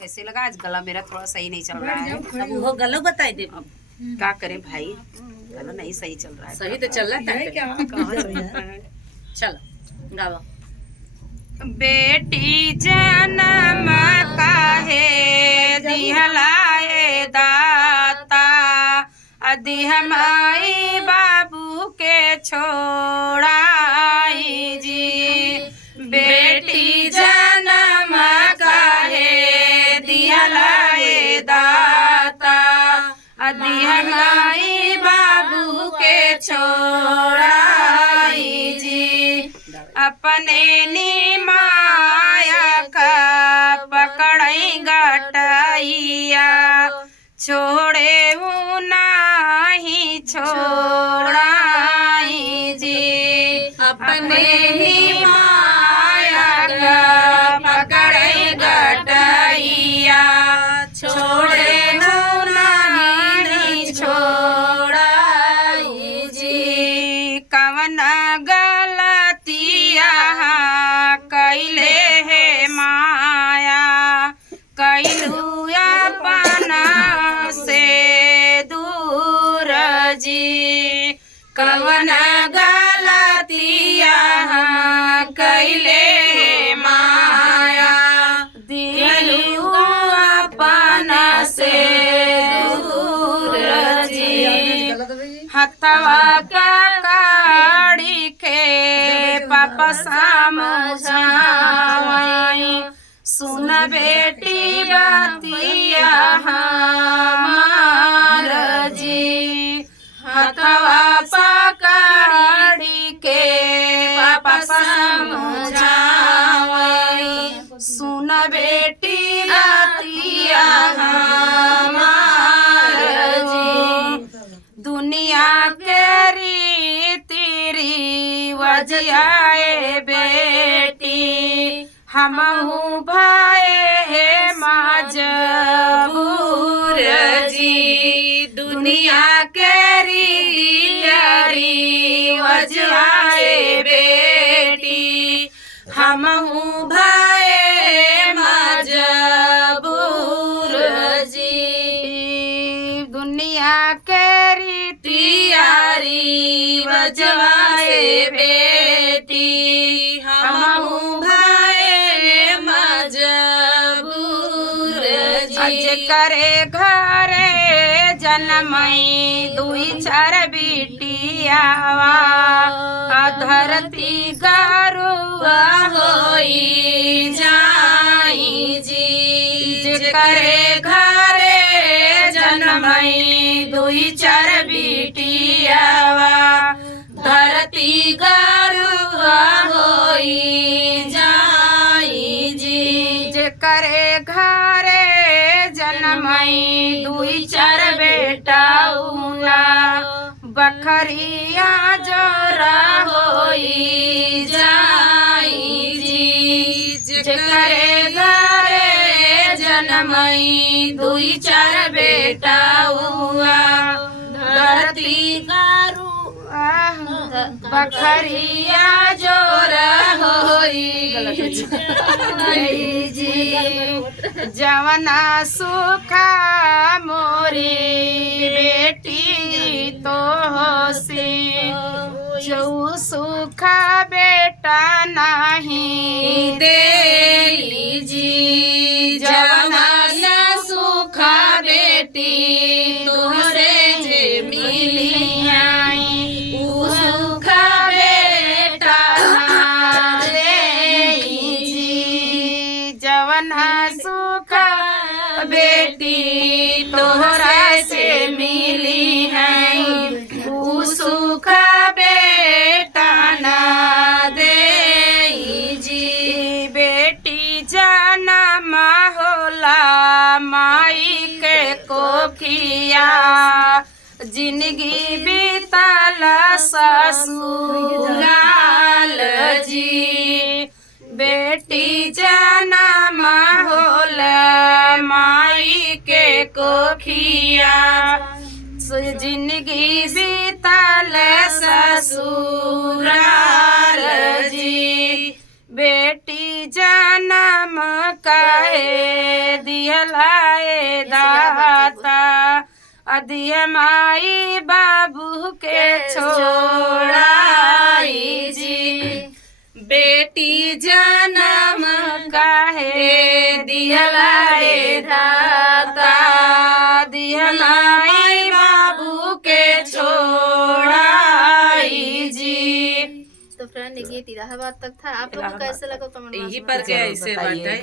कैसे लगा? आज गला मेरा थोड़ा सही नहीं चल रहा है। अब वो गला बताए दे। अब क्या करें भाई, गला नहीं सही चल रहा है। सही तो चल रहा है क्या? चल गावा। बेटी जन्म काहे दिहलाए दाता, दिह माई बाबू के छोड़ाई जी। बेटी जन्म काहे दिहलाए दाता, दिह माई बाबू के छोड़ाई जी। अपने निमाया का पकड़ई गटैया, छोड़े हूँ नाही छोड़ाई जी। अपने निमाया का पकड़ई गटैया, छोड़े हूँ नाही छोड़ाई जी। कवन गलतिया कैले है माया, कैलू अपना से दूर जी। कवन गलतिया कैले है माया, दिलू अपना से दूर जी। हथवा का काड़ी के पापा समझाई, सुन बेटी बतिया हमार जी। हथवा पकड़ी के पापा समझाई, सुन बेटी बतिया हमार जी। दुनिया के रीति रिवाज आए बेटी, हमहू भाई है मजबूर जी। दुनिया के रीति रिवाज आए बेटी, हमहू भाई मजबूर जी। दुनिया के रिवाज आए बेटी, हमहू अज करे घरे जनमई दुई चार बिटियावा, धरती गरुआ होई जाई जी। करे घरे जनमई दुई चार बिटियावा, धरती गरुआ होई जाई जी। करे घरे जनमई दुई चार बेटाउना, बखरिया जोरा होई जाई जी। करे घरे जनमई दुई चार बेटाउआ, धरती गरुआ बखरिया जोरा होई जी। जवना सुखा मोरी बेटी तो से, जो सुखा बेटा नहीं दे जी। जवना सुखा बेटी तोहरे जे मिली आई, उ सुखा बेटा दे जी। जवना सुखा बेटी तोहरा से मिली है, उ सुखा बेटा ना दे जी। बेटी जन्म होला माई के कोखिया, जिंदगी बीतला ससुराल जी। बेटी जन्म होला माई के कोखिया, जिंदगी बीतल ससुराल जी। बेटी जन्म काहे दिया दिहलाए दाता अदिह माई बाबू के छोड़ाई जी बेटी जन्म काहे दिहलाए दाता दिहला माई बाबू के छोड़ाई जी। तो फ्रेंड ये गीत इलाहाबाद तक था। आप लोगों को कैसे लगा कमेंट यही पर के ऐसे बात है।